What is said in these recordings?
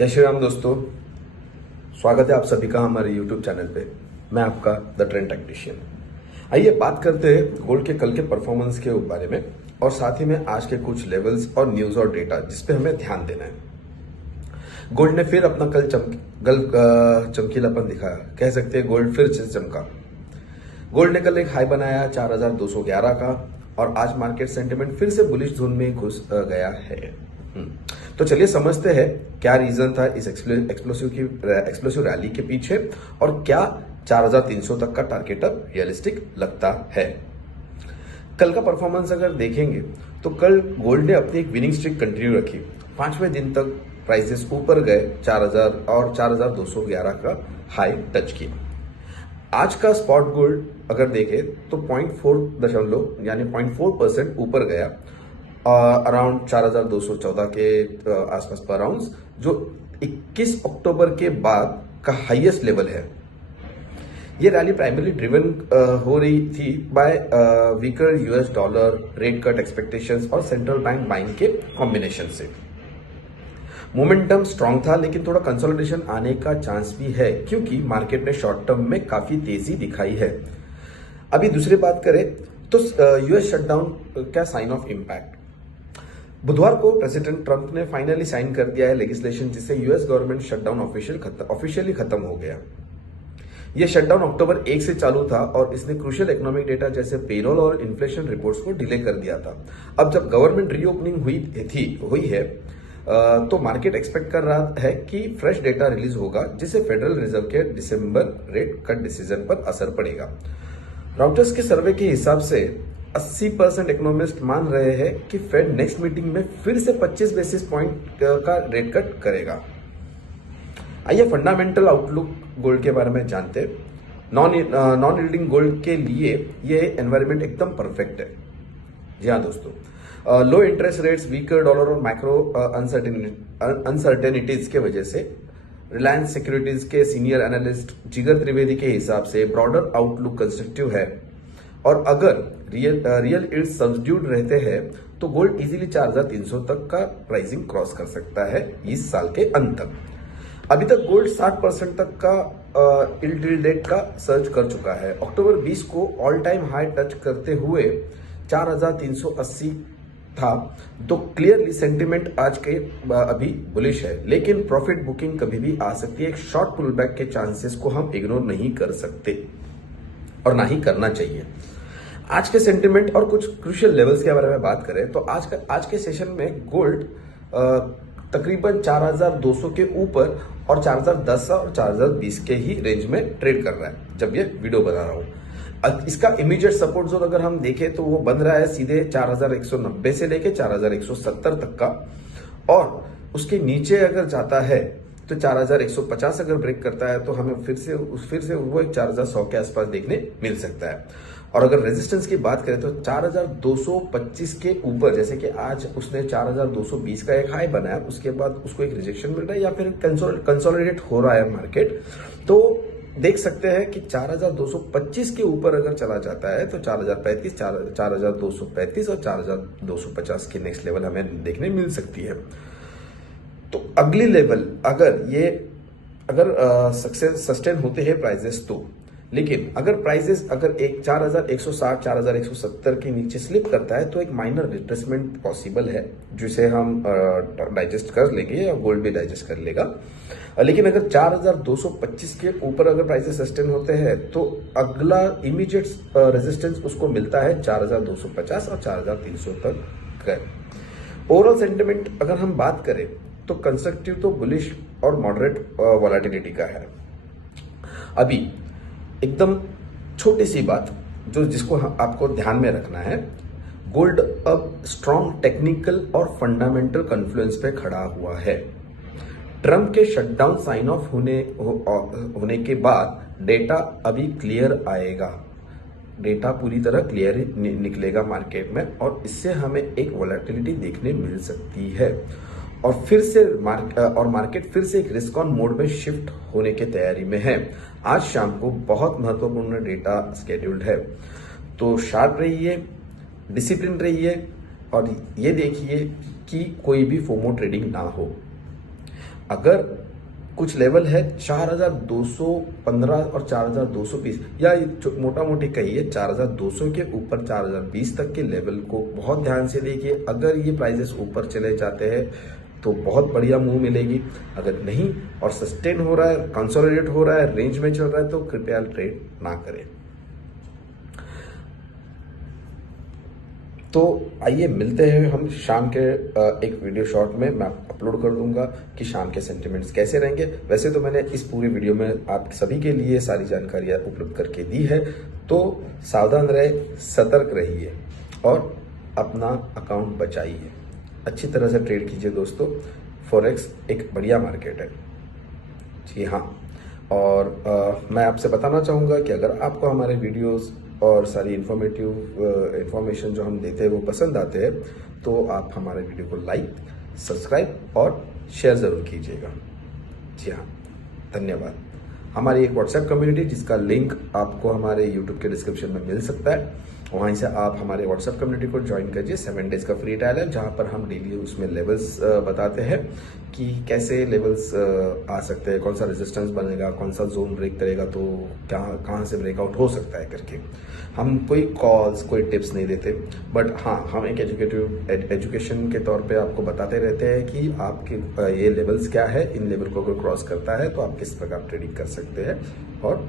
जय श्री राम दोस्तों, स्वागत है आप सभी का हमारे YouTube चैनल पे। मैं आपका द ट्रेंड टेक्नीशियन। आइए बात करते हैं गोल्ड के कल के परफॉर्मेंस के बारे में और साथ ही में आज के कुछ लेवल्स और न्यूज और डेटा जिस पे हमें ध्यान देना है। गोल्ड ने फिर अपना कल चमकीलापन दिखाया, कह सकते हैं गोल्ड फिर से चमका। गोल्ड ने कल एक हाई बनाया 4211 का और आज मार्केट सेंटिमेंट फिर से बुलिश जोन में घुस गया है। तो चलिए समझते हैं क्या रीजन था इस एक्सप्लोसिव रैली के पीछे और क्या 4300 तक का टारगेट अब रियलिस्टिक लगता है। कल का परफॉर्मेंस अगर देखेंगे तो कल गोल्ड ने अपनी एक विनिंग स्ट्रिक कंटिन्यू रखी। 5वें दिन तक प्राइसेस ऊपर गए 4000 और 4211 का हाई टच किया। आज का स्पॉट गोल्ड अगर देखें तो 0.4% ऊपर गया अराउंड 4214 के आसपास पर आउंस, जो 21 अक्टूबर के बाद का हाईएस्ट लेवल है। ये रैली प्राइमरली ड्रिवन हो रही थी by weaker US dollar, rate cut expectations और सेंट्रल बैंक बाइंग के कॉम्बिनेशन से। मोमेंटम स्ट्रांग था लेकिन थोड़ा कंसोलिडेशन आने का चांस भी है क्योंकि मार्केट ने शॉर्ट टर्म में काफी तेजी दिखाई है। अभी दूसरी बात करें तो यूएस शटडाउन का साइन ऑफ इम्पैक्ट। बुधवार को प्रेसिडेंट ट्रंप ने फाइनली साइन कर दिया है लेजिस्लेशन जिससे यूएस गवर्नमेंट शटडाउन ऑफिशियली खत्म हो गया। यह शटडाउन अक्टूबर 1 से चालू था और इसने क्रूशियल इकोनॉमिक डेटा जैसे पेरोल और इन्फ्लेशन रिपोर्ट्स को डिले कर दिया था। अब जब गवर्नमेंट रीओपनिंग हुई है तो मार्केट एक्सपेक्ट कर रहा है कि फ्रेश डेटा रिलीज होगा जिससे फेडरल रिजर्व के दिसंबर रेट कट डिसीजन पर असर पड़ेगा। राउटर्स के सर्वे के हिसाब से 80% इकोनॉमिस्ट मान रहे हैं कि फेड नेक्स्ट मीटिंग में फिर से 25 बेसिस पॉइंट का रेट कट करेगा। आइए फंडामेंटल आउटलुक गोल्ड के बारे में जानते हैं। नॉन यील्डिंग गोल्ड के लिए ये एनवायरनमेंट एकदम परफेक्ट है। जी हाँ दोस्तों, लो इंटरेस्ट रेट्स, वीकर डॉलर और मैक्रो अनसर्टेनिटीज के वजह से रिलायंस सिक्योरिटीज के सीनियर एनालिस्ट जिगर त्रिवेदी के हिसाब से ब्रॉडर आउटलुक कंस्ट्रक्टिव है और अगर रियल इल्ड्स सब्ड्यूड रहते हैं तो गोल्ड इजीली 4300 तक का प्राइसिंग क्रॉस कर सकता है इस साल के अंत तक। अभी तक गोल्ड 60% तक का इल्ड रेट का सर्च कर चुका है। अक्टूबर 20 को ऑल टाइम हाई टच करते हुए 4380 था, तो क्लियरली सेंटिमेंट आज के अभी बुलिश है, लेकिन प्रॉफिट बुकिंग कभी भी आ सकती है। एक शॉर्ट पुल बैक के चांसेस को हम इग्नोर नहीं कर सकते और ना ही करना चाहिए। आज के सेंटिमेंट और कुछ क्रूशियल लेवल्स के बारे में बात करें तो आज के सेशन में गोल्ड तकरीबन 4200 के ऊपर और 4010 और 4020 के ही रेंज में ट्रेड कर रहा है जब ये वीडियो बना रहा हूं। इसका इमीडिएट सपोर्ट जोन अगर हम देखें तो वो बन रहा है सीधे 4190 से लेके 4170 तक का, और उसके नीचे अगर जाता है तो 4150 अगर ब्रेक करता है तो हमें फिर से वो एक 4100 के आसपास देखने मिल सकता है। और अगर रेजिस्टेंस की बात करें तो 4225 के ऊपर, जैसे कि आज उसने 4220 का एक हाई बनाया, उसके बाद उसको एक रिजेक्शन मिल रहा है या फिर कंसोलिडेट हो रहा है मार्केट, तो देख सकते हैं कि 4225 के ऊपर अगर चला जाता है तो 4035, 4235 और 4250 की नेक्स्ट लेवल हमें देखने मिल सकती है। तो अगली लेवल अगर सक्सेस सस्टेन होते हैं प्राइजेस तो, लेकिन अगर प्राइजेस एक 4160 4170 के नीचे स्लिप करता है तो एक माइनर रिट्रेसमेंट पॉसिबल है जिसे हम डाइजेस्ट कर लेंगे या गोल्ड भी डाइजेस्ट कर लेगा। लेकिन अगर 4225 के ऊपर अगर प्राइसेस सस्टेन होते हैं तो अगला इमीडिएट रेजिस्टेंस उसको मिलता है 4250 और 4300 तक। ओवरऑल सेंटिमेंट अगर हम बात करें तो कंस्ट्रक्टिव तो बुलिश और मॉडरेट वॉलेटिलिटी का है। अभी एकदम छोटी सी बात जिसको आपको ध्यान में रखना है, गोल्ड अब स्ट्रॉन्ग टेक्निकल और फंडामेंटल कॉन्फ्लुएंस पे खड़ा हुआ है। ट्रंप के शटडाउन साइन ऑफ होने के बाद डेटा अभी क्लियर आएगा, डेटा पूरी तरह क्लियर निकलेगा मार्केट में और इससे हमें एक वॉलेटिलिटी देखने मिल सकती है और मार्केट फिर से एक रिस्क ऑन मोड में शिफ्ट होने की तैयारी में है। आज शाम को बहुत महत्वपूर्ण डेटा स्केड्यूल्ड है, तो शार्प रहिए, डिसिप्लिन रहिए और ये देखिए कि कोई भी फोमो ट्रेडिंग ना हो। अगर कुछ लेवल है 4215 और 4220 या मोटा मोटी कहिए 4200 के ऊपर 4020 तक के लेवल को बहुत ध्यान से देखिए। अगर ये प्राइसेस ऊपर चले जाते हैं तो बहुत बढ़िया मूव मिलेगी, अगर नहीं और सस्टेन हो रहा है, कंसोलिडेट हो रहा है, रेंज में चल रहा है तो कृपया ट्रेड ना करें। तो आइए मिलते हैं हम शाम के एक वीडियो शॉर्ट में, मैं अपलोड कर दूंगा कि शाम के सेंटिमेंट्स कैसे रहेंगे। वैसे तो मैंने इस पूरे वीडियो में आप सभी के लिए सारी जानकारियां उपलब्ध करके दी है, तो सावधान रहे, सतर्क रहिए और अपना अकाउंट बचाइए, अच्छी तरह से ट्रेड कीजिए दोस्तों। फॉरेक्स एक बढ़िया मार्केट है, जी हाँ। और मैं आपसे बताना चाहूँगा कि अगर आपको हमारे वीडियोस और सारी इंफॉर्मेशन जो हम देते हैं वो पसंद आते हैं तो आप हमारे वीडियो को लाइक, सब्सक्राइब और शेयर ज़रूर कीजिएगा। जी हाँ, धन्यवाद। हमारी एक व्हाट्सएप कम्युनिटी जिसका लिंक आपको हमारे यूट्यूब के डिस्क्रिप्शन में मिल सकता है, वहीं से आप हमारे व्हाट्सएप कम्युनिटी को ज्वाइन कीजिए। 7 डेज का फ्री ट्रायल है जहां पर हम डेली उसमें लेवल्स बताते हैं कि कैसे लेवल्स आ सकते हैं, कौन सा रेजिस्टेंस बनेगा, कौन सा जोन ब्रेक करेगा तो कहाँ से ब्रेकआउट हो सकता है करके। हम कोई कॉल्स, कोई टिप्स नहीं देते, बट हाँ हम एक एजुकेशन के तौर पे आपको बताते रहते हैं कि आपके ये लेवल्स क्या है, इन लेवल को अगर क्रॉस करता है तो आप किस प्रकार ट्रेडिंग कर सकते हैं और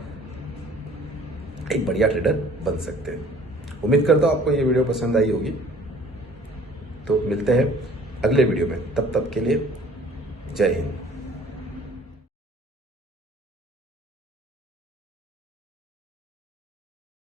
एक बढ़िया ट्रेडर बन सकते हैं। उम्मीद करता हूँ आपको ये वीडियो पसंद आई होगी, तो मिलते हैं अगले वीडियो में, तब तक के लिए जय हिंद।